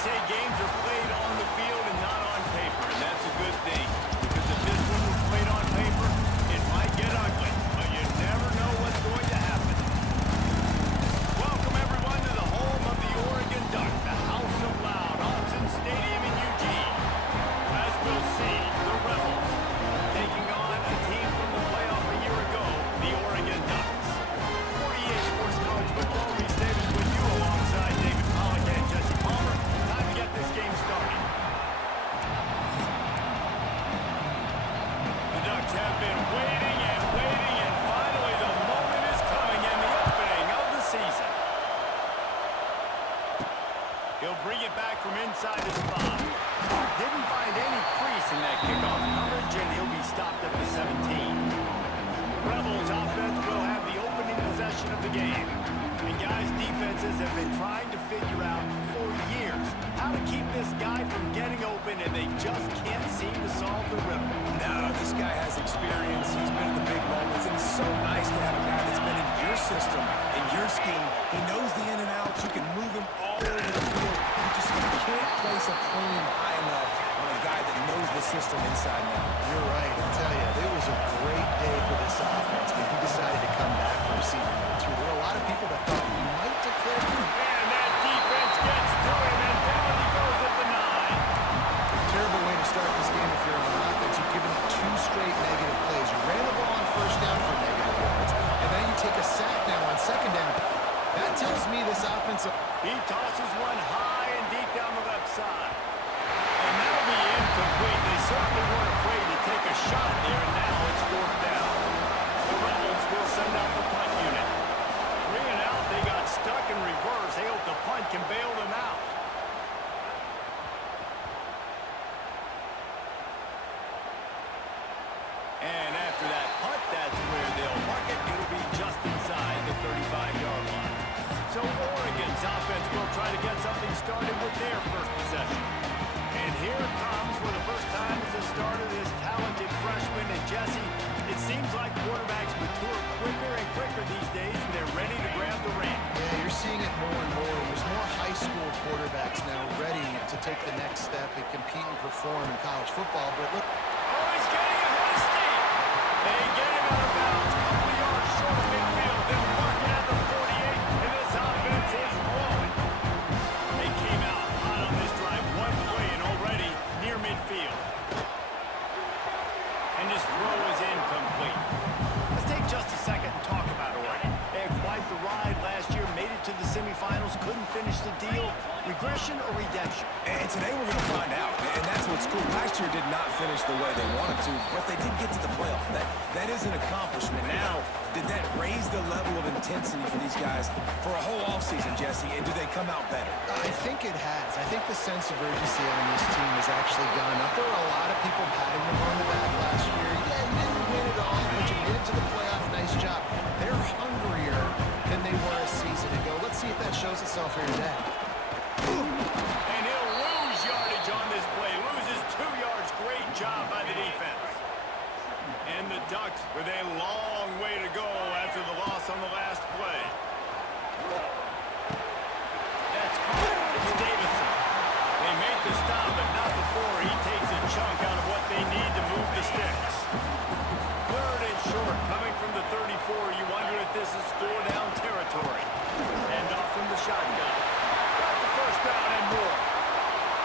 say games are played on the field and not on paper, and that's a good thing. Because if this one were played on paper, it might get ugly, but you never know what's going to happen. Welcome, everyone, to the home of the Oregon Ducks, the House of Loud, Autzen Stadium in Eugene. As we'll see, the Rebels taking on a team from the playoff a year ago, the Oregon Ducks. 48 Sports College Football, Reese Davis with you alongside David Pollock and Jesse Palmer. Time to get this game started. The Ducks have been waiting and waiting, and finally the moment is coming in the opening of the season. He'll bring it back from inside his 5. Didn't find any crease in that kickoff coverage, and he'll be stopped at the 17. The Rebels offense will have the opening possession of the game. And guys, defenses have been trying to figure out for years how to keep this guy from getting open, and they just can't seem to solve the riddle. No, this guy has experience. He's been in the big moments, and it's so nice to have a guy that's been in your system, in your scheme. He knows the in and outs. You can move him all over the field. You can't place a premium high enough on a guy that knows the system inside and out. You're right. I tell you, it was a great day for this offense when he decided to come back for season number 2. There were a lot of people that thought he might declare. And that defense gets to him, and down he goes at the 9. Terrible way to start this game if you're on offense. You've given up 2 straight negative plays. You ran the ball on first down for negative yards, and then you take a sack now on second down. That tells me this offense. He tosses one high and deep down the left side. And that'll be incomplete. They certainly weren't afraid to take a shot there, and now it's 4th down. The Rebels will send out the punt unit. 3 and out, they got stuck in reverse. They hope the punt can bail them out. And after that punt, that's where they'll mark it. It'll be just inside the 35-yard line. So Oregon's offense will try to get something started with their first possession. And here it comes for the first time as the starter, this talented freshman. And Jesse, it seems like quarterbacks mature quicker and quicker these days, and they're ready to grab the reins. Yeah, you're seeing it more and more. There's more high school quarterbacks now ready to take the next step and compete and perform in college football. But look. Oh, he's getting ahead of steam. They get him out of bounds, a couple of yards short of midfield. They'll mark it at the 48, and this offense is rolling. They came out hot on this drive, one play and already near midfield. And this throw is incomplete. Let's take just a second and talk about Oregon. They had quite the ride last year, made it to the semifinals, couldn't finish the deal. Regression or redemption? And today we're going to find out, and that's what's cool. Last year did not finish the way they wanted to, but they did get to the playoff. That is an accomplishment. Now, did that raise the level of intensity for these guys for a whole offseason, Jesse, and do they come out better? I think it has. I think the sense of urgency on this team has actually gone up. There were a lot of people patting them on the back last year. Yeah, you didn't win it all, but you made it to the playoff. Nice job. They're hungrier than they were a season ago. Let's see if that shows itself here today. And he'll lose yardage on this play. Loses 2 yards. Great job by the defense. And the Ducks with a long way to go after the loss on the last play. That's caught. It's Davison. They make the stop, but not before he takes a chunk out of what they need to move the sticks. 3rd and short, coming from the 34. You wonder if this is 4-down territory. And off from the shotgun. Got the first down and more.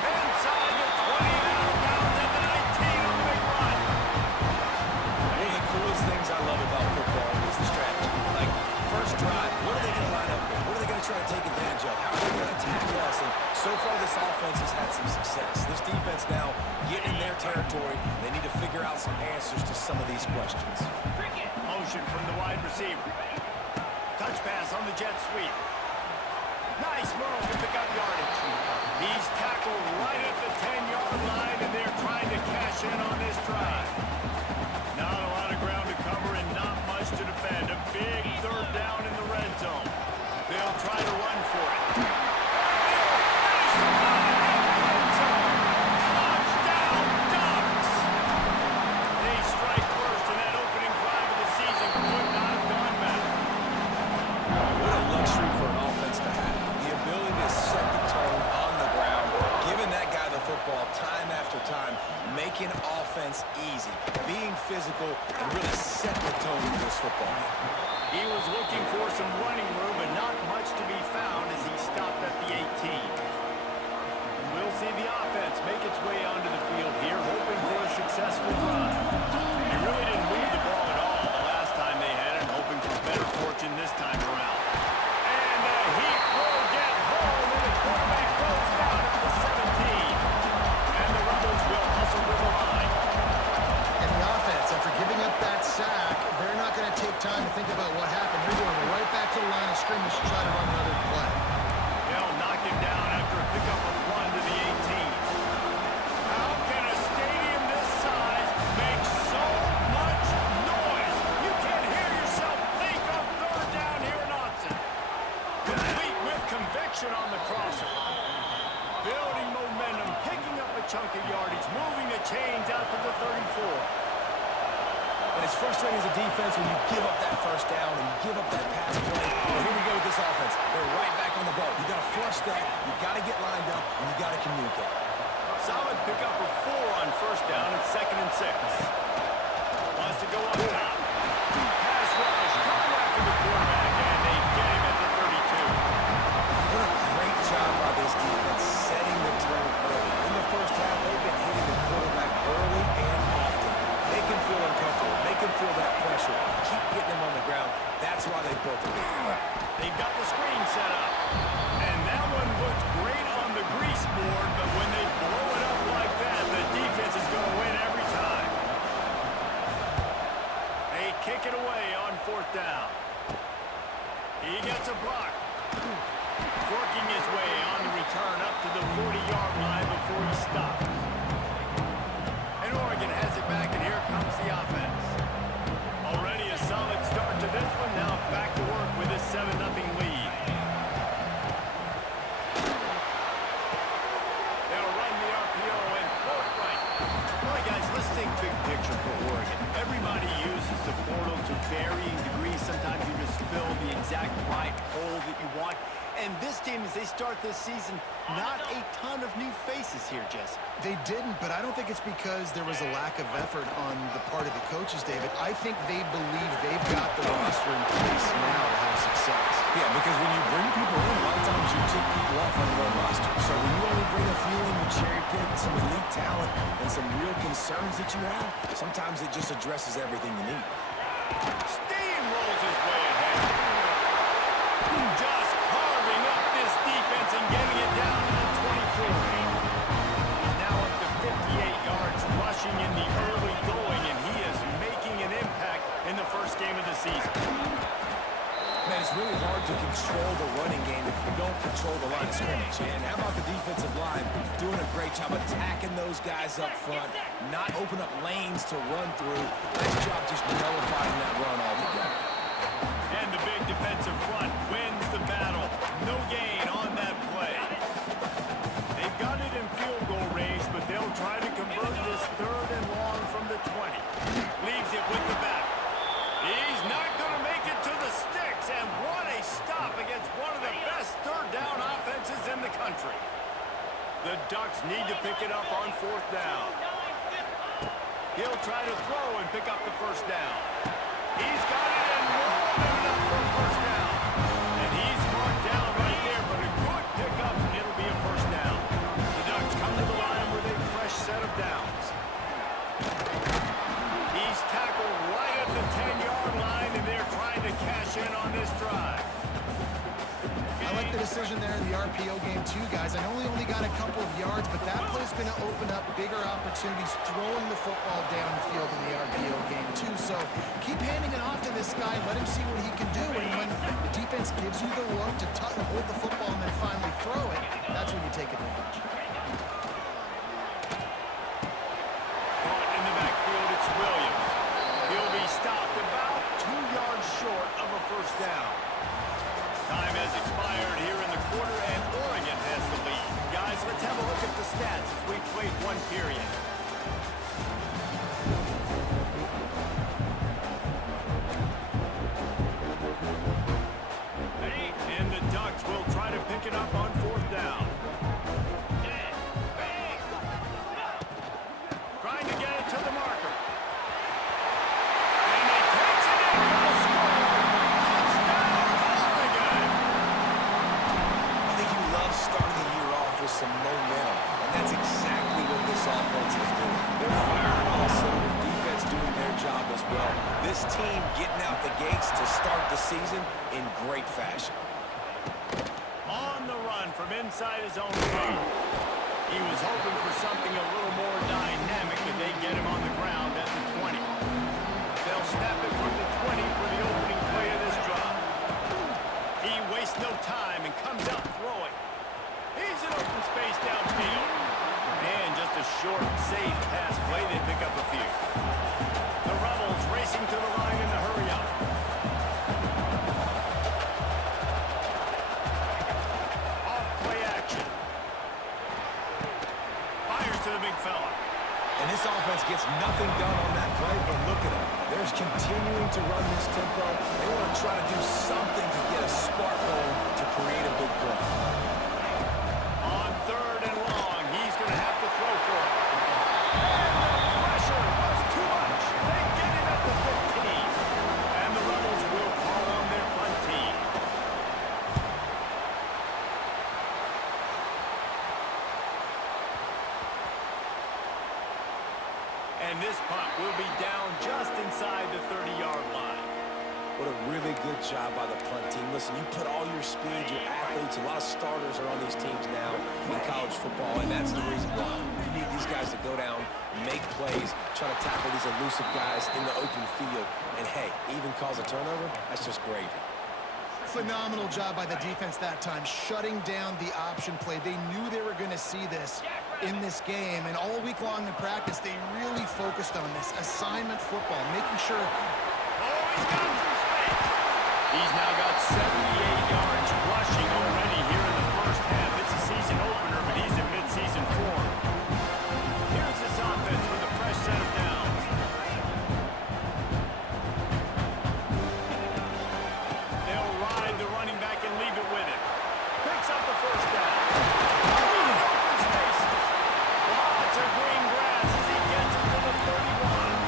Inside the 20, out of bounds at the 19 on the big run. One of the coolest things I love about football is the strategy. Like, first drive, what are they going to line up with? What are they going to try to take advantage of? How are they going to attack us? And so far, this offense has had some success. This defense now getting in their territory. They need to figure out some answers to some of these questions. Motion from the wide receiver. Touch pass on the jet sweep. Nice move to pick up yardage. He's tackled right at the 10-yard line, and they're trying to cash in on this drive. Not a lot of ground to cover and not much to defend. A big 3rd down in the red zone. They'll try to run for it. Touchdown, Ducks! They strike first, and that opening drive of the season could not have gone better. What a luxury for an offense to have. The ability to set the tone on the ground making offense easy, being physical, and really setting the tone for this football game. He was looking for some running room, but not much to be found as he stopped at the 18. And we'll see the offense make its way onto the field here, hoping for a successful drive. They really didn't move the ball at all the last time they had it, hoping for better fortune this time around. And the Heat will get home, and the quarterback goes down at the 17. And the Rebels will hustle to the line. And the offense, after giving up that sack, they're not going to take time to think about what happened. They're going right back to the line of scrimmage to try to run another play. They'll knock him down after a pickup of 1 to the 18. How can a stadium this size make so much noise? You can't hear yourself think on third down here in Austin. Complete with conviction on the crosser. Building momentum, picking up a chunk of yardage, moving the chains out to the 34. And it's frustrating as a defense when you give up that first down and you give up that pass play. But here we go with this offense. They're right back on the ball. You got to flush that. You got to get lined up, and you got to communicate. Solid pickup of 4 on first down at 2nd and 6. Wants to go up top. Pass rush, coming after the quarterback, and they get him at the 32. What a great job by this defense setting the tone early. In the first half, they've been hitting the quarterback early and often. Make him feel uncomfortable. Make him feel that pressure. Keep getting him on the ground. That's why they built the lead. They've got the screen set up. And that one looked great on the grease board, but when they blow it up like that, the defense is going to win every time. They kick it away on 4th down. He gets a block. Working his way on the return up to the 40-yard line before he stops. And Oregon has it back, and here comes the offense. Already a solid start to this one. Now back to work with a 7-0 lead. They'll run the RPO and throw it right. All right, guys, let's think big picture for Oregon. Everybody uses the portal to varying degrees. Sometimes you just fill the exact right hole that you want. And this team, as they start this season, not a ton of new faces here, Jesse. They didn't, but I don't think it's because there was a lack of effort on the part of the coaches, David. I think they believe they've got the roster in place now to have success. Yeah, because when you bring people in, a lot of times you take people off on your own roster. So when you only bring a few in, you cherry pick some elite talent and some real concerns that you have, sometimes it just addresses everything you need. Steamrolls his way ahead. Just carving up this defense and getting it down to the 24. He's now up to 58 yards rushing in the early going, and he is making an impact in the first game of the season. Man, it's really hard to control the running game if you don't control the line of scrimmage. And how about the defensive line doing a great job attacking those guys up front, not open up lanes to run through. Nice job just nullifying that run altogether. And the big defensive front wins the battle. No gain on that play. They've got it in field goal range, but they'll try to convert this 3rd and long from the 20. Leaves it with the back. He's not going to make it to the sticks, and what a stop against one of the best 3rd down offenses in the country. The Ducks need to pick it up on 4th down. He'll try to throw and pick up the 1st down. He's got it in more than enough for a 1st down. And he's marked down right there, but a good pickup, and it'll be a 1st down. The Ducks come to the line with a fresh set of downs. He's tackled right at the 10-yard line, and they're trying to cash in on this drive. I like the decision there in the RPO game too, guys. I know he only got a couple of yards, but that play's going to open up bigger opportunities throwing the football down the field in the RPO game too. So keep handing it off to this guy. Let him see what he can do. And when the defense gives you the look to hold the football and then finally throw it, that's when you take advantage. Caught in the backfield, it's Williams. He'll be stopped about 2 yards short of a 1st down. Time has expired here in the quarter, and Oregon has the lead. Guys, let's have a look at the stats as we've played one period. And the Ducks will try to pick it up on 4th down. Trying to season in great fashion. On the run from inside his own 5. He was hoping for something a little more dynamic, but they get him on the ground at the 20. They'll snap it from the 20 for the opening play of this drive. He wastes no time and comes out throwing. He's in open space downfield. And just a short, safe pass play. They pick up a few. The Rebels racing to the line in the hurry up. Off play action. Fires to the big fella. And this offense gets nothing done on that play, but look at them. They're continuing to run this tempo. They want to try to do something to get a spark going to create a big play. On 3rd and long, he's going to have to throw for it. And the pressure was too much. They get him at the 15. And the Rebels will call on their punt team. And this punt will be down just inside the 30-yard line. What a really good job by the punt team. Listen, you put all your speed, your athletes, a lot of starters are on these teams now in college football, and that's the reason why. You need these guys to go down, make plays, try to tackle these elusive guys in the open field. And, hey, even cause a turnover, that's just gravy. Phenomenal job by the defense that time, shutting down the option play. They knew they were going to see this in this game, and all week long in practice, they really focused on this assignment football, making sure. Oh, he's got some space. He's now got 78 yards rushing already here in the first half. It's a season opener, but he's in mid-season form. Here's this offense with a fresh set of downs. They'll ride the running back and leave it with him. Picks up the first down. Open spaces. Lots of green grass as he gets it to the 31.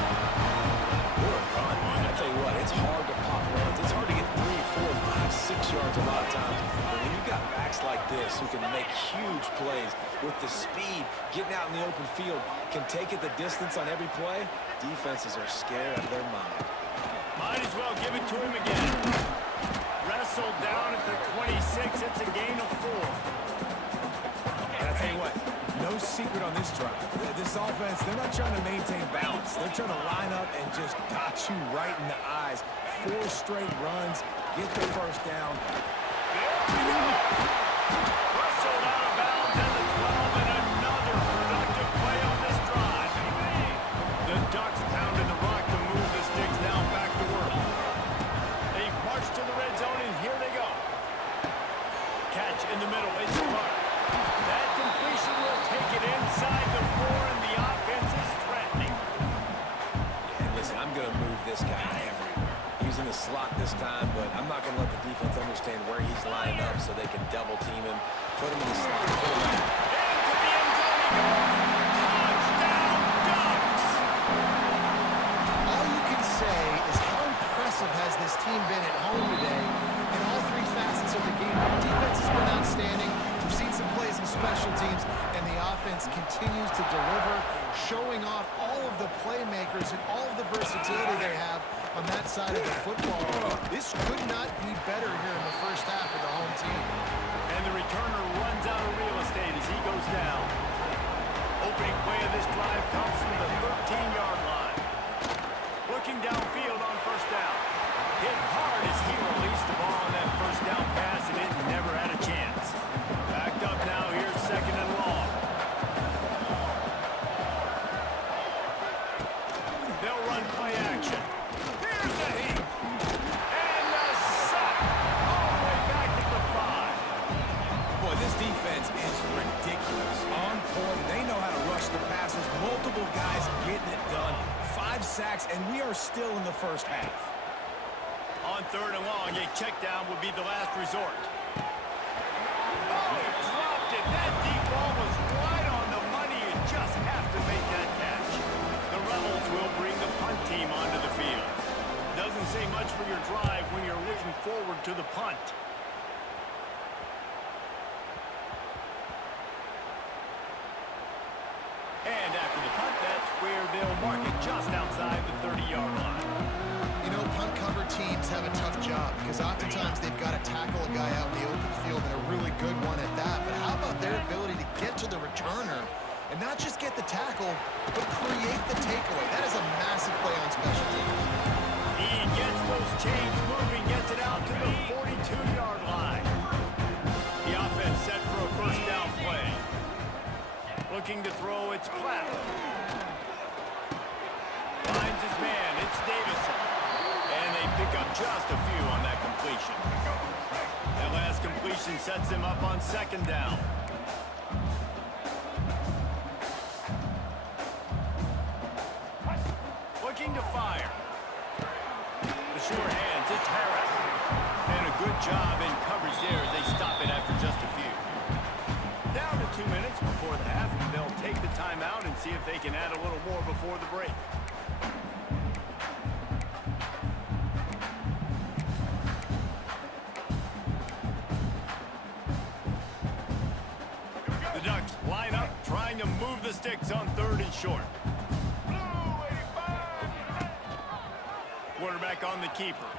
What a run, man. I tell you what, it's hard to pop runs. It's hard to get 3, 4, 5, 6 yards a lot of times. But when you got backs like this who can make huge plays with the speed, getting out in the open field, can take it the distance on every play, defenses are scared out of their mind. Might as well give it to him again. Wrestled down at the 26. It's a gain of 4. And I tell you what, no secret on this drive. This offense, they're not trying to maintain balance. They're trying to line up and just dot you right in the eyes. 4 straight runs, get the first down. Wrestled out of bounds at the 12, and another productive play on this drive. The Ducks pounded the rock to move the sticks now back to work. They march to the red zone, and here they go. Catch in the middle. It's Clark. That completion will take it inside the 4, and the offense is threatening. Yeah, and listen, I'm going to move this guy everywhere. He's in the slot this time, but I'm not going to let the defense understand where he's lining up so they can double team him, put him in the slot, pull him out. Into the end zone he goes. Touchdown, Ducks! All you can say is how impressive has this team been at home today in all 3 facets of the game. The defense has been outstanding. We've seen some plays in special teams, and the offense continues to deliver, showing off all of the playmakers and all of the versatility they have on that side of the football. This could not be better here in the first half of the home team. And the returner runs out of real estate as he goes down. Opening play of this drive comes from the 13-yard line. Looking downfield on first down. Hit hard as he released the ball on that first down pass, and it never had a chance. Backed up now, here's 2nd and long. They'll run play action. Here's the heat. And the sack. All the way back at the 5. Boy, this defense is ridiculous. On point. They know how to rush the passes. Multiple guys getting it done. 5 sacks, and we are still in the first half. On 3rd and long, a check down would be the last resort. Oh, he dropped it. That deep ball was right on the money. You just have to make that catch. The Rebels will bring the punt team onto the field. Doesn't say much for your drive when you're looking forward to the punt. And after the punt, that's where they'll mark it just outside the 30-yard line. You know, punt cover 2 teams have a tough job because oftentimes they've got to tackle a guy out in the open field and a really good one at that. But how about their ability to get to the returner and not just get the tackle, but create the takeaway? That is a massive play on special teams. He gets those chains moving, gets it out to the 42-yard line. The offense set for a first down play. Looking to throw, it's Platt. Finds his man, it's Davison. And they pick up just a few on that completion. That last completion sets him up on second down. Looking to fire. The sure hands, it's Harris. And a good job in coverage there as they stop it after just a few. Down to 2 minutes before the half, and they'll take the timeout and see if they can add a little more before the break. The Ducks line up, trying to move the sticks on 3rd and short. Quarterback on the keeper.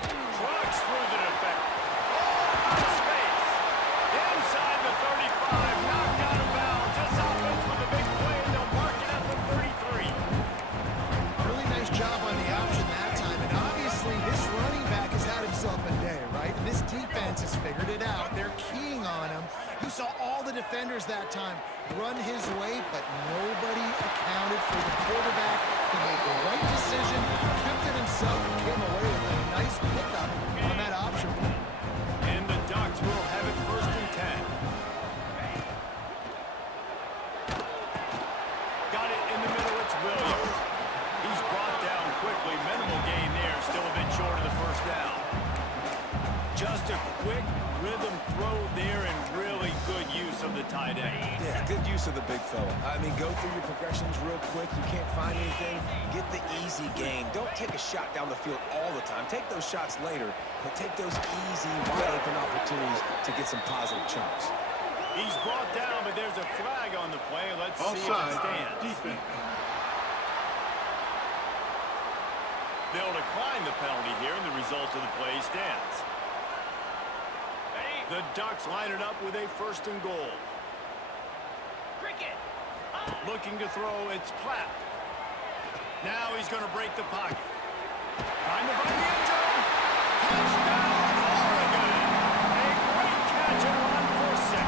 Trucks through the defender. Oh, out of space. Inside the 35, knocked out of bounds. This offense with a big play, and they'll mark it at the 33. Really nice job on the option that time. And obviously, this running back has had himself a day, right? And this defense has figured it out. They're keying on him. You saw all the defenders that time run his way, but nobody accounted for the quarterback. He made the right decision, kept it himself, and came away with a nice pickup on that option. And the Ducks will have it 1st and 10. Got it in the middle, it's Williams. He's brought down quickly. Minimal gain there, still a bit short of the first down. Just a quick rhythm throw there and really good use of the tight end. Yeah, good use of the big fella. I mean, go through your progressions real quick. You can't find anything. Get the easy gain. Don't take a shot down the field all the time. Take those shots later, but take those easy, wide-open opportunities to get some positive chunks. He's brought down, but there's a flag on the play. Let's see if it stands. Defense. They'll decline the penalty here, and the result of the play stands. The Ducks line it up with a 1st and goal. Looking to throw, it's Platt. Now he's going to break the pocket. Trying to find the end zone. Touchdown, Oregon! A great catch and run for 6.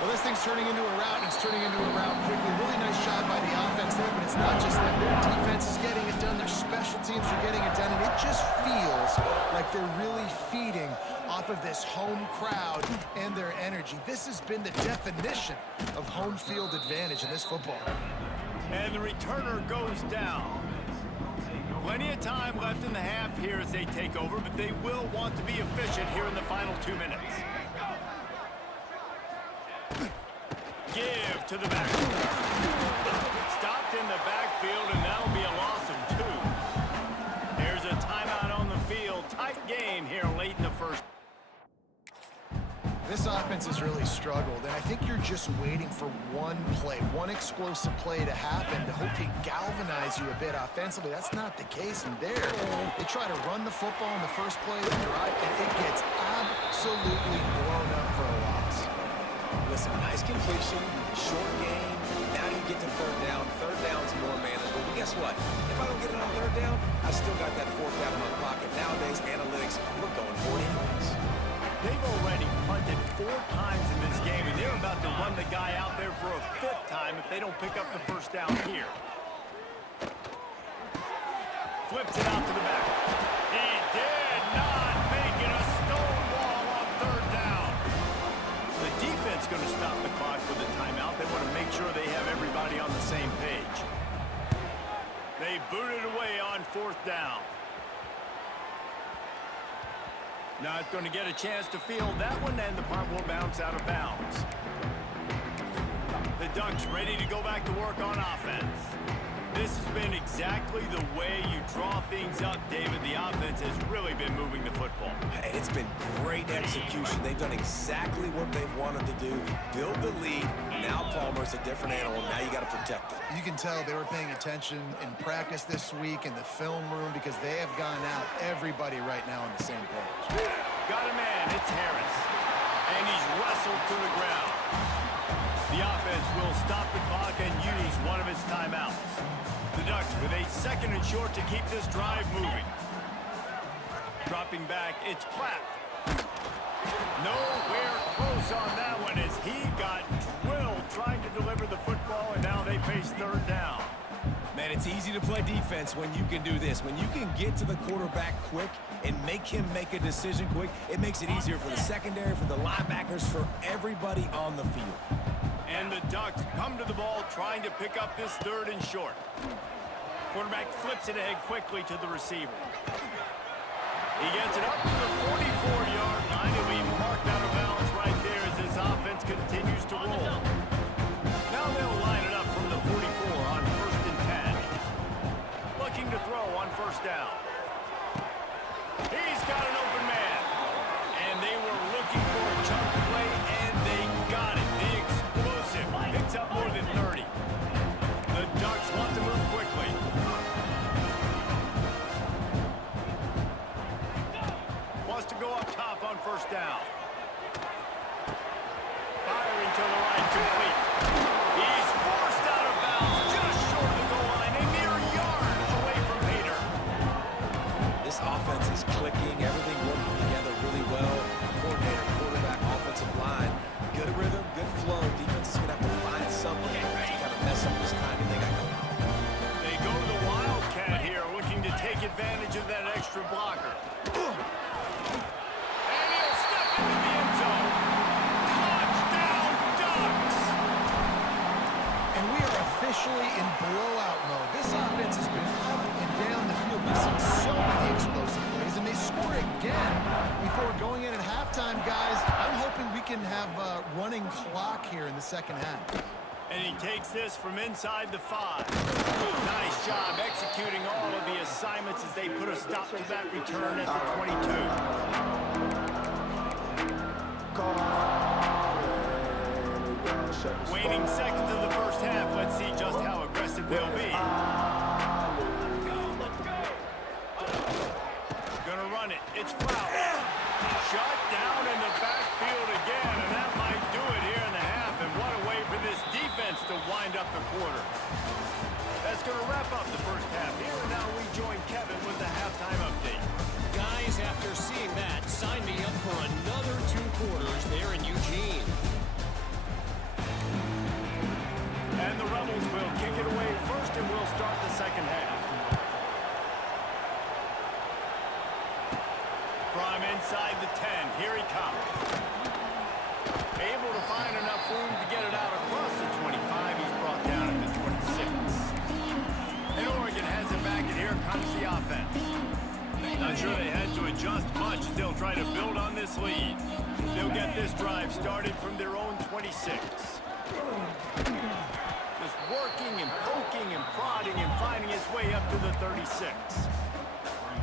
Well, this thing's turning into a route, and it's turning into a route quickly. Really nice job by the offense there, but it's not just that. Their defense is getting it done. Their special teams are getting it done, and it just feels like they're really feeding off of this home crowd and their energy. This has been the definition of home field advantage in this football. And the returner goes down. Plenty of time left in the half here as they take over, but they will want to be efficient here in the final 2 minutes. Give to the back. Stopped in the backfield, and that'll be a loss of 2. There's a timeout on the field. Tight game here late in the first. This offense has really struggled, and I think you're just waiting for one play, one explosive play to happen to hopefully galvanize you a bit offensively. That's not the case in there. They try to run the football in the first play of the drive, and it gets absolutely blown up for a loss. Listen, nice completion, short game. Now you get to 3rd down. 3rd down's more manageable. But guess what? If I don't get it on 3rd down, I still got that 4th down in my pocket. Nowadays, analytics, we're going for it anyways. They've already punted 4 times in this game, and they're about to run the guy out there for a 5th time if they don't pick up the first down here. Flips it out to the back. He did not make it a stone wall on 3rd down. The defense going to stop the clock with a timeout. They want to make sure they have everybody on the same page. They boot it away on 4th down. Not going to get a chance to field that one, and the punt will bounce out of bounds. The Ducks ready to go back to work on offense. This has been exactly the way you draw things up, David. The offense has really been moving the football. And it's been great execution. They've done exactly what they've wanted to do. Build the lead. Now Palmer's a different animal. Now you got to protect it. You can tell they were paying attention in practice this week in the film room because they have gone out everybody right now on the same page. Got a man. It's Harris. And he's wrestled to the ground. The offense will stop the clock and use one of its timeouts. The Ducks with a 2nd and short to keep this drive moving. Dropping back, it's Platt. Nowhere close on that one as he got drilled trying to deliver the football, and now they face 3rd down. Man, it's easy to play defense when you can do this. When you can get to the quarterback quick and make him make a decision quick, it makes it easier for the secondary, for the linebackers, for everybody on the field. And the Ducks come to the ball trying to pick up this 3rd and short. Quarterback flips it ahead quickly to the receiver. He gets it up to the 44-yard line. He'll be marked out of bounds right there as this offense continues to roll. Now they'll line it up from the 44 on 1st and 10. Looking to throw on 1st down. He's got an open man. And they were looking for a chunk play, and they got it. The explosive picks up more than 30. The Ducks want to move quickly. Wants to go up top on 1st down. Firing to the right, complete. He's forced out of bounds, just short of the goal line, a mere yard away from Peter. This offense is clicking, everything working together really well. Coordinator, quarterback, offensive line. Good rhythm, good flow. Defense is going to have to find something to kind of mess up this timing they got going on. They go to the Wildcat here, looking to take advantage of that extra blocker. And he'll step into the end zone. Touchdown, Ducks! And we are officially in blowout mode. This offense has been up and down the field. We've seen so many explosive plays, and they score again before going in at halftime, guys. I'm hoping we can have a running clock here in the 2nd half. And he takes this from inside the 5. Nice job executing all of the assignments as they put a stop to that return at the 22. Waning seconds of the 1st half. Let's see just how aggressive they'll be. Gonna run it. It's Flowers. Shut down in the backfield again, and that might do it here in the half. And what a way for this defense to wind up the quarter. That's going to wrap up the 1st half here, and now we join Kevin with the halftime update. Guys, after seeing that, sign me up for another 2 quarters there in Eugene. And the Rebels will kick it away first, and we'll start the 2nd half. From inside the 10, here he comes. Able to find enough room to get it out across the 25. He's brought down at the 26. And Oregon has it back, and here comes the offense. Not sure they had to adjust much as they'll try to build on this lead. They'll get this drive started from their own 26. Just working and poking and prodding and finding his way up to the 36.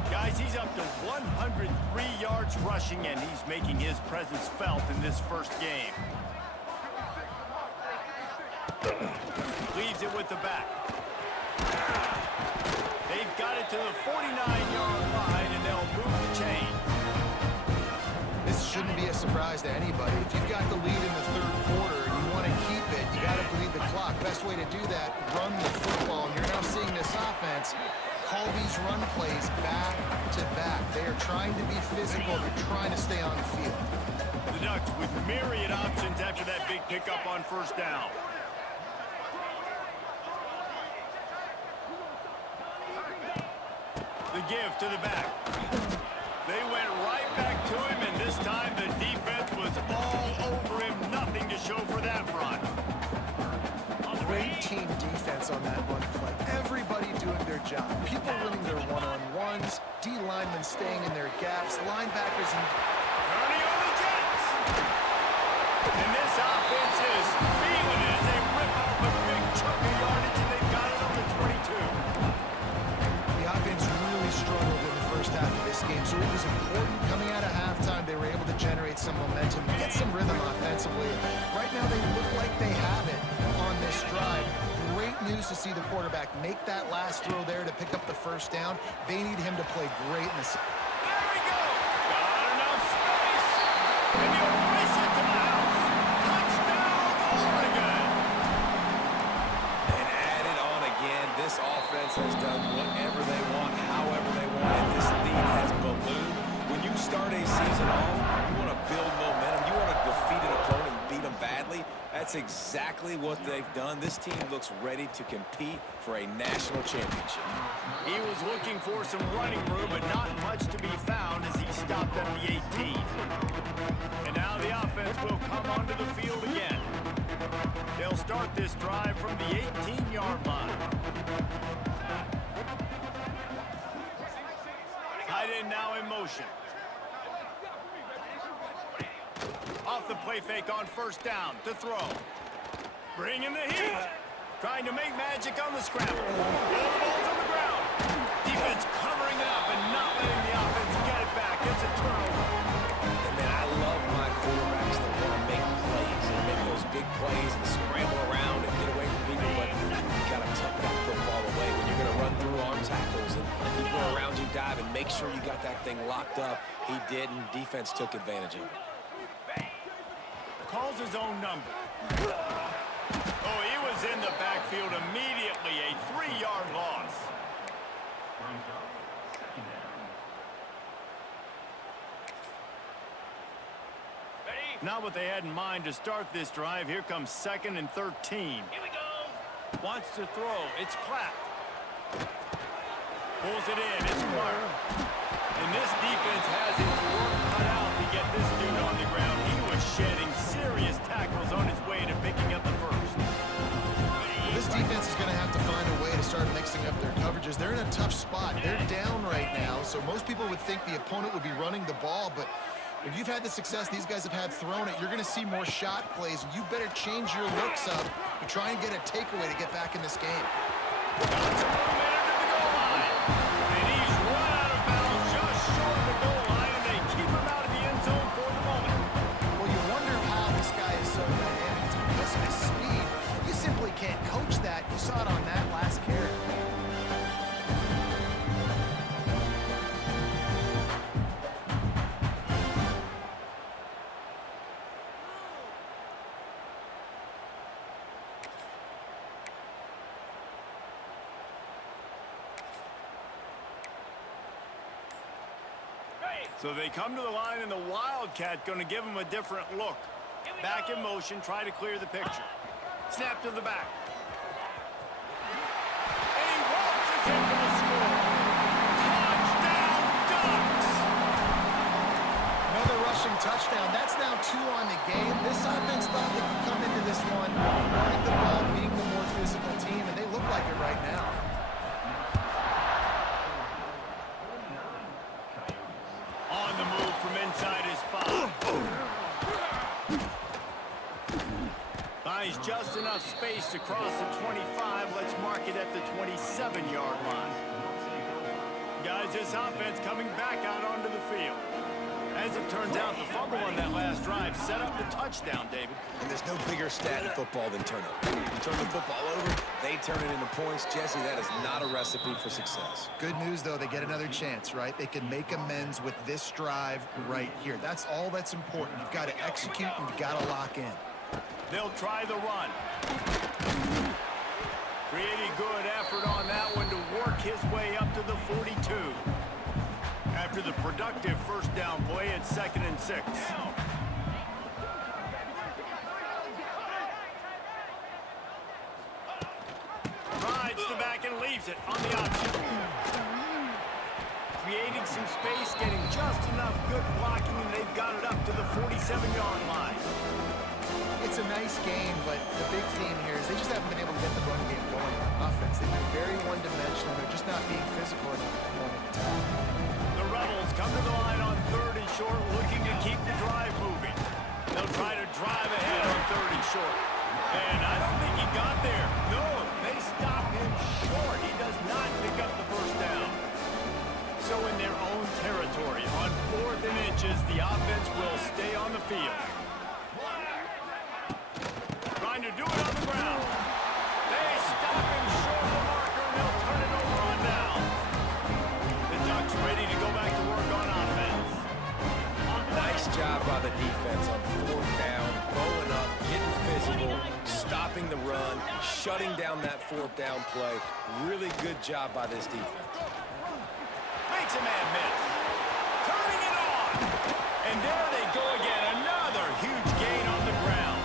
Guys, he's up to 103 yards rushing, and he's making his presence felt in this 1st game. Leaves it with the back. They've got it to the 49-yard line, and they'll move the chain. This shouldn't be a surprise to anybody. If you've got the lead in the 3rd quarter and you want to keep it, you got to bleed the clock. Best way to do that, run the football. And you're now seeing this offense call these run plays back to back. They are trying to be physical. They're trying to stay on the field. The Ducks with myriad options after that big pickup on 1st down. The give to the back. They went right back to him, and this time the defense was all over him. Nothing to show for that run. Great team defense on that run play. Everybody doing their job. People winning their one-on-ones. D-linemen staying in their gaps. Linebackers and... Turning on the Jets. And this offense is feeling it as they rip off a big chunk of yardage, and they've got it on the 22. So it was important coming out of halftime. They were able to generate some momentum, get some rhythm offensively. Right now they look like they have it on this drive. Great news to see the quarterback make that last throw there to pick up the first down. They need him to play great in the... There we go. Got enough space. And he'll race it to the house. Touchdown, Oregon. And add it on again. This offense has done whatever they want, however they want, and this lead has ballooned. When you start a season off, you want to build momentum. You want to defeat an opponent and beat them badly. That's exactly what they've done. This team looks ready to compete for a national championship. He was looking for some running room, but not much to be found as he stopped at the 18. And now the offense will come onto the field again. They'll start this drive from the 18-yard line. Tight end now in motion. Off the play fake on first down to throw. Bringing the heat. Trying to make magic on the scramble. All the balls on the ground. Defense covering it up and not letting the offense get it back. It's a turnover. And man, I love my quarterbacks that want to make plays and make those big plays and scramble around and get away from people, but you got to tuck that football away when you're going to run through arm tackles and people around you dive and make sure you got that thing locked up. He did, and defense took advantage of it. Calls his own number. Oh, he was in the backfield immediately. A 3-yard loss. Not what they had in mind to start this drive. Here comes 2nd and 13. Here we go. Wants to throw. It's Platt. Pulls it in. It's Clark. And this defense has its work cut out to get this dude on the ground. He was shedding serious tackles on his way to picking up the first. This defense is going to have to find a way to start mixing up their coverages. They're in a tough spot. They're down right now, so most people would think the opponent would be running the ball, but if you've had the success these guys have had throwing it, you're going to see more shot plays. You better change your looks up and try and get a takeaway to get back in this game. And he's run out of bounds just short of the goal line, and they keep him out of the end zone for the moment. Well, you wonder how this guy is so dynamic. It's because of his speed. You simply can't coach that. You saw it on that last carry. So they come to the line, and the Wildcat going to give them a different look. Back in motion, try to clear the picture. Snap to the back. And he walks in for the score. Touchdown, Ducks! Another rushing touchdown. That's now 2 on the game. This offense thought they could come into this one running the ball, being the more physical team, and they look like it right now. On the move from inside his 5. Buys just enough space to cross the 25. Let's mark it at the 27-yard line. Guys, this offense coming back out onto the field. As it turns out, the fumble on that last drive set up the touchdown, David. And there's no bigger stat in football than turnover. You turn the football over, they turn it into points. Jesse, that is not a recipe for success. Good news, though, they get another chance, right? They can make amends with this drive right here. That's all that's important. You've got to execute and you've got to lock in. They'll try the run. Pretty good effort on that one to work his way up to the 42. After the productive first down play at 2nd and 6. Rides the back and leaves it on the option. Creating some space, getting just enough good blocking, and they've got it up to the 47-yard line. It's a nice game, but the big theme here is they just haven't been able to get the run game going on offense. They've been very one-dimensional. They're just not being physical enough at the point of attack. The Rebels come to the line on 3rd and short, looking to keep the drive moving. They'll try to drive ahead on 3rd and short. And I don't think he got there. No, they stop him short. He does not pick up the first down. So in their own territory, switches, the offense will stay on the field. Trying to do it on the ground. They stop him short of the marker, and they'll turn it over on down. The Ducks ready to go back to work on offense. Nice job by the defense on fourth down, bowling up, getting physical, stopping the run, shutting down that fourth down play. Really good job by this defense. Makes a man miss. Turning it on. And there they go again. Another huge gain on the ground.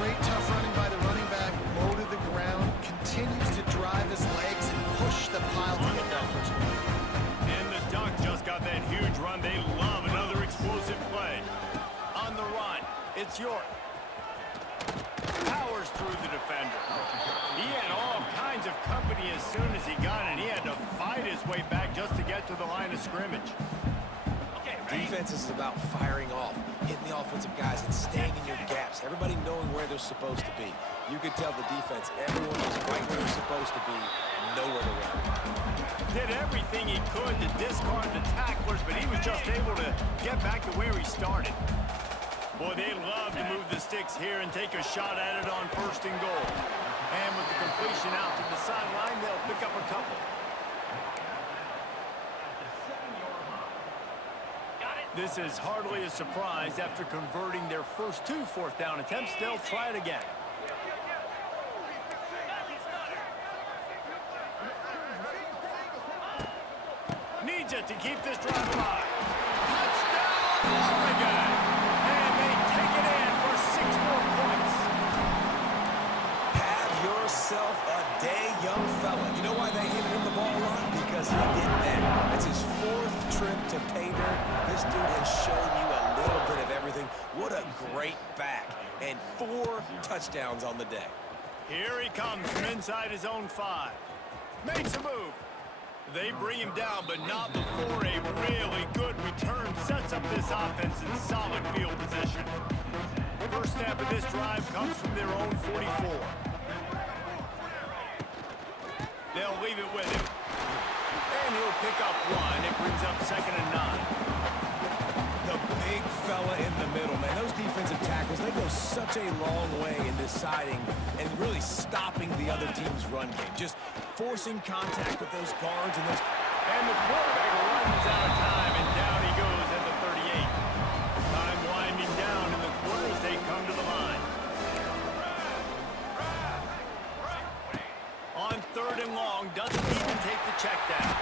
Great tough running by the running back. Low to the ground. Continues to drive his legs and push the pile to get that first one. And the Ducks just got that huge run. They love another explosive play. On the run, it's York. Powers through the defender. He had all kinds of company as soon as he got it. He had to fight his way back just to get to the line of scrimmage. Defense is about firing off, hitting the offensive guys and staying in your gaps. Everybody knowing where they're supposed to be. You could tell the defense, everyone is right where they're supposed to be, nowhere to run. Did everything he could to discard the tacklers, but he was just able to get back to where he started. Boy, they love to move the sticks here and take a shot at it on 1st and goal. And with the completion out to the sideline, they'll pick up a couple. This is hardly a surprise. After converting their first 2 fourth down attempts, they'll try it again. Needs it to keep this drive alive. Touchdown, Oregon! And they take it in for 6 more points. Have yourself a day, young fella. You know why they handed him the ball a lot? Because he did that. It's his 4th trip to pay dirt. This dude has shown you a little bit of everything. What a great back. And 4 touchdowns on the day. Here he comes from inside his own 5. Makes a move. They bring him down, but not before a really good return sets up this offense in solid field position. First snap of this drive comes from their own 44. They'll leave it with him. And he'll pick up 1. It brings up 2nd and 9. The big fella in the middle, man. Those defensive tackles, they go such a long way in deciding and really stopping the other team's run game. Just forcing contact with those guards and those... And the quarterback runs out of time, and down he goes at the 38. Time winding down in the quarter as they come to the line. On 3rd and long, doesn't even take the check down.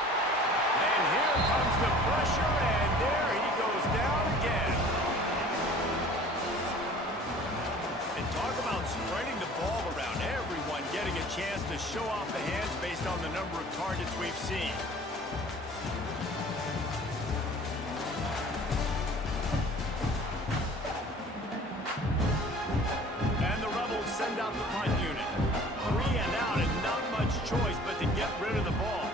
And here comes the pressure, and there he goes down again. And talk about spreading the ball around. Everyone getting a chance to show off the hands based on the number of targets we've seen. And the Rebels send out the punt unit. 3 and out, and not much choice but to get rid of the ball.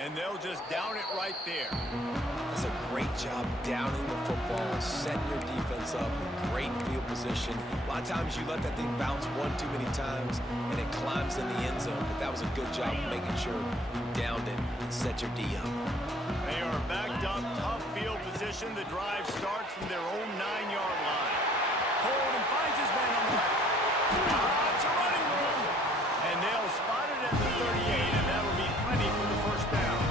And they'll just down it right there. That's a great job downing the football, setting your defense up with great field position. A lot of times you let that thing bounce 1 too many times and it climbs in the end zone, but that was a good job of making sure you downed it and set your D up. They are backed up, tough field position. The drive starts from their own 9-yard line. Holden finds his man on the left. It's a running room. And they'll spot it at the 38, and that'll be plenty for the first down.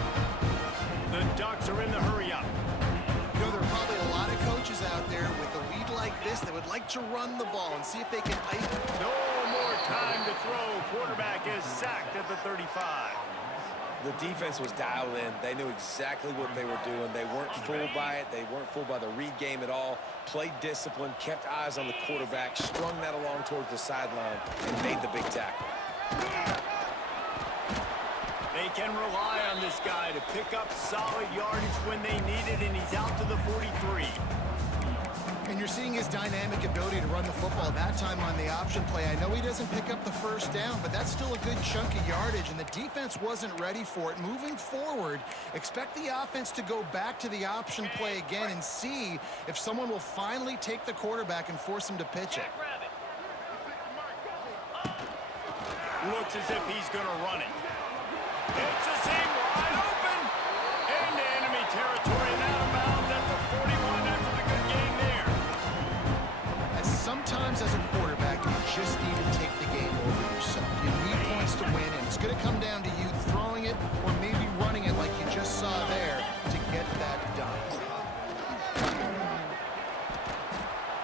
The Ducks are in the hurry-up. You know, there are probably a lot of coaches out there with a lead like this that would like to run the ball and see if they can ice. No more time to throw. Quarterback is sacked at the 35. The defense was dialed in. They knew exactly what they were doing. They weren't fooled by it. They weren't fooled by the read game at all. Played discipline, kept eyes on the quarterback, strung that along towards the sideline, and made the big tackle. They can rely on this guy to pick up solid yardage when they need it, and he's out to the 43. And you're seeing his dynamic ability to run the football that time on the option play. I know he doesn't pick up the first down, but that's still a good chunk of yardage, and the defense wasn't ready for it. Moving forward, expect the offense to go back to the option play again and see if someone will finally take the quarterback and force him to pitch it. Looks as if he's going to run it. It's a seam wide open. Into enemy territory and out of bounds at the 41 after the good game there. And sometimes as a quarterback, you just need to take the game over yourself. You need points to win, and it's going to come down to you throwing it or maybe running it like you just saw there to get that done.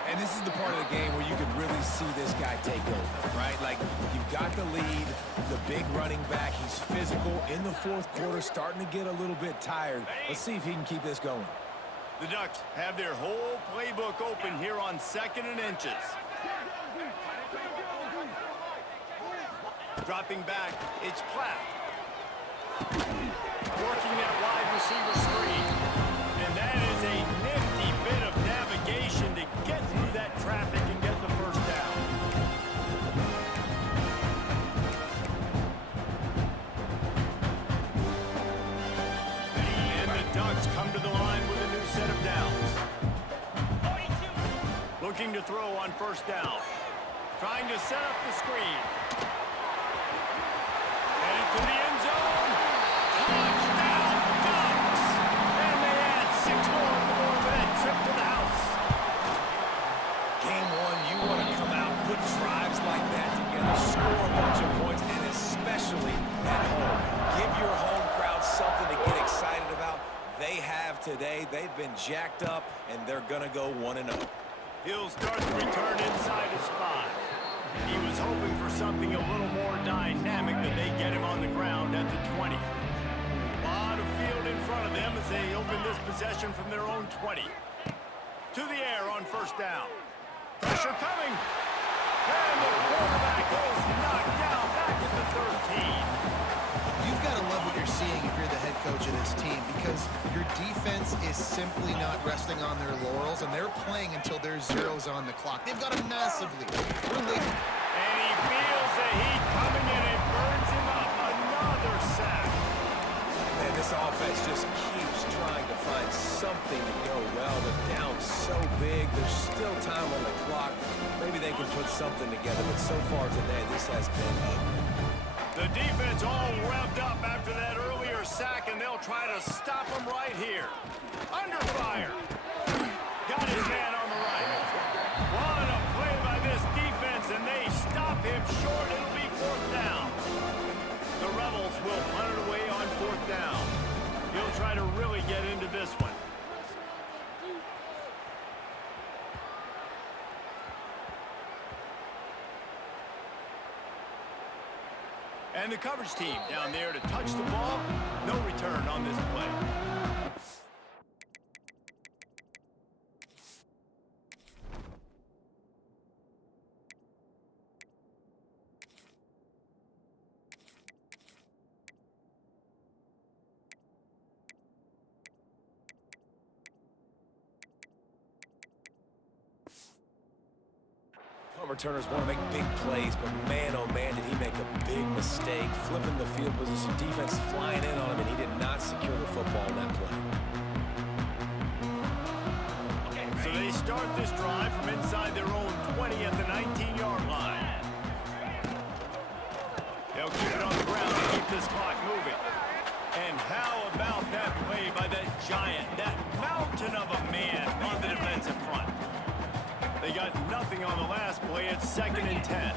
And this is the part of the game where you can really see this guy take over, right? Like, you've got the lead, the big running back. He's physical in the fourth quarter, starting to get a little bit tired. Let's see if he can keep this going. The Ducks have their whole playbook open here on 2nd and inches. Dropping back, it's Platt. Working that wide receiver screen. And that is a nifty bit of navigation to get through that traffic and get the first down. And the Ducks come to the line with a new set of downs. Looking to throw on first down. Trying to set up the screen. Headed to the end zone. Touchdown, Ducks! And they add 6 more on the board with that trip to the house. Game one, you want to come out, put drives like that together, score a bunch of points, and especially at home. Give your home crowd something to get excited about. They have today. They've been jacked up, and they're going to go 1-0. He'll start the return inside his 5. He was hoping for something a little more dynamic, but they get him on the ground at the 20. A lot of field in front of them as they open this possession from their own 20. To the air on first down. Pressure coming. And the quarterback is knocked down back at the 13. You've got to love what you're seeing if you're the head coach of this team, because your defense is simply not resting on their laurels, and they're playing until there's zeros on the clock. They've got a massive lead. And he feels the heat coming in and burns him up. Another sack. Man, this offense just keeps trying to find something to go well. They're down so big. There's still time on the clock. Maybe they can put something together, but so far today, this has been ugly. The defense all revved up after that earlier sack, and they'll try to stop him right here. Under fire. Got his man on the right. What a play by this defense, and they stop him short. It'll be 4th down. The Rebels will punt it away on 4th down. He'll try to really get into this one. And the coverage team down there to touch the ball. No return on this play. Returners want to make big plays, but man, oh man, did he make a big mistake. Flipping the field position, defense flying in on him, and he did not secure the football on that play. So they start this drive from inside their own 20 at the 19-yard line. They'll keep it on the ground and keep this clock moving. And how about that play by that giant, that mountain of a man on the defensive front? They got nothing on the last play. It's 2nd and 10.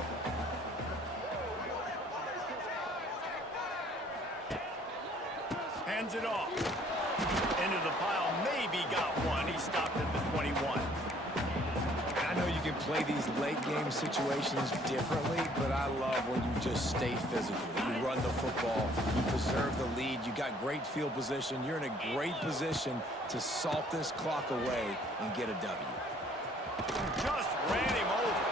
Hands it off. Into the pile. Maybe got one. He stopped at the 21. I know you can play these late game situations differently, but I love when you just stay physical. You run the football. You preserve the lead. You got great field position. You're in a great position to salt this clock away and get a W. Just ran him over.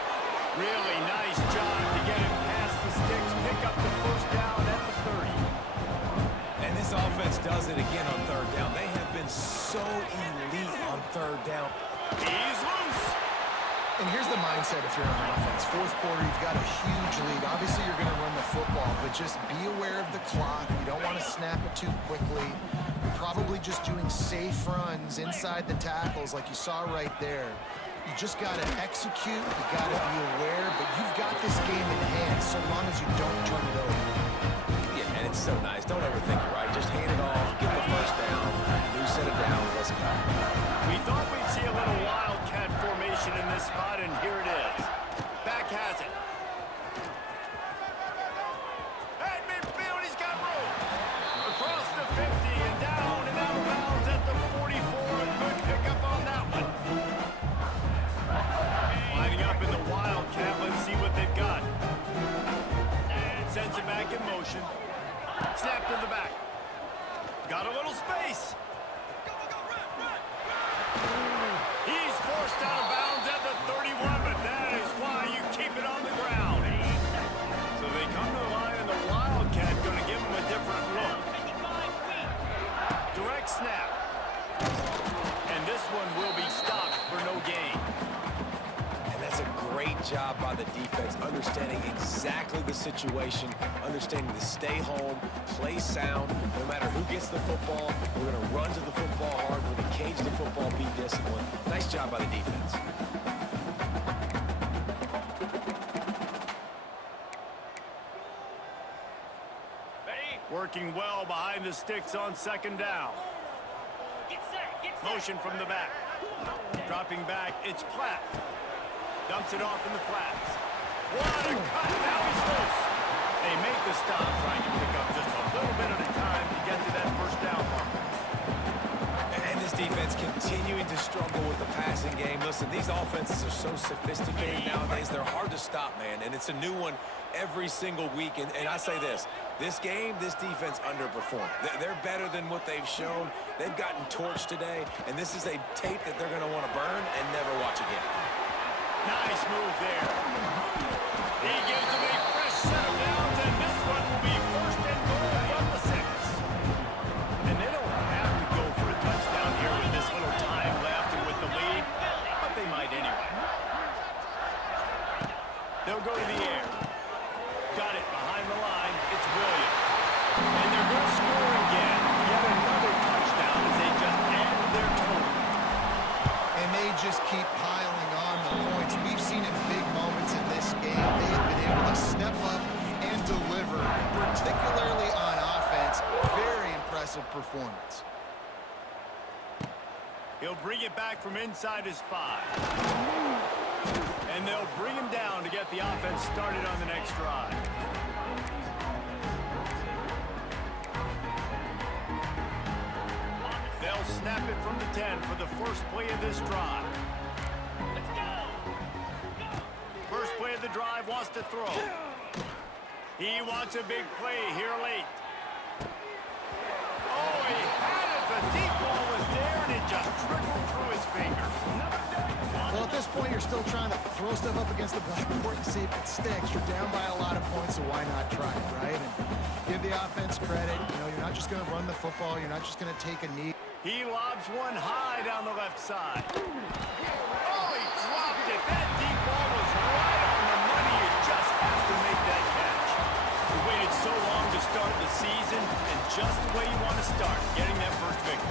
Really nice job to get him past the sticks, pick up the first down at the 30. And this offense does it again on 3rd down. They have been so elite on 3rd down. He's loose. And here's the mindset if you're on offense. 4th quarter, you've got a huge lead. Obviously, you're going to run the football, but just be aware of the clock. You don't want to snap it too quickly. You're probably just doing safe runs inside the tackles like you saw right there. You just got to execute. You got to be aware, but you've got this game in hand. so long as you don't turn it over. Yeah, and it's so nice. Don't overthink it, right? Just hand it off, get the first down, new set of downs, let's go. We thought we'd see a little wildcat formation in this spot, and here it is. Back has it. At midfield, he's got room. Across the 50 and down and out of bounds at the 44. A good pickup on that one. Lining up in the wildcat. Let's see what they've got. Sends it back in motion. Snap to the back. Got a little space. He's forced out of bounds at the 31, but that is why you keep it on the ground. So they come to the line, and the wildcat going to give him a different look. Direct snap. And this one will be stopped for no gain. And that's a great job by the defense, understanding exactly the situation, understanding to stay home, play sound. No matter who gets the football, we're going to run to the football hard. We're going to cage the football, be disciplined. Nice job by the defense. Working well behind the sticks on second down. Motion from the back. Dropping back, it's Platt. Dumps it off in the flats. What a cut, now he's loose. They make the stop, trying to pick up just a little bit at a time to get to that first down marker. And this defense continuing to struggle with the passing game. Listen, these offenses are so sophisticated nowadays. They're hard to stop, man. And it's a new one every single week. And I say this game, this defense underperformed. They're better than what they've shown. They've gotten torched today. And this is a tape that they're going to want to burn and never watch again. Nice move there. He gives them a fresh set of downs, and this one will be first and goal from the 6. And they don't have to go for a touchdown here with this little time left and with the lead, but they might anyway. They'll go to the air. Got it behind the line. It's Williams. And they're going to score again. Yet another touchdown as they just add to their total. And they just keep piling on the points. We've seen in big moments in this game, they have been able to step up and deliver, particularly on offense. Very impressive performance. He'll bring it back from inside his 5. And they'll bring him down to get the offense started on the next drive. They'll snap it from the 10 for the first play of this drive. First play of the drive, wants to throw. He wants a big play here late. Oh, he had it. The deep ball was there, and it just trickled through his fingers. Well, at this point, you're still trying to throw stuff up against the blackboard and see if it sticks. You're down by a lot of points, so why not try it, right? And give the offense credit. You know, you're not just going to run the football. You're not just going to take a knee. He lobs one high down the left side. Oh, he dropped it. That deep ball was right on the money. You just have to make that catch. You waited so long to start the season, and just the way you want to start, getting that first victory.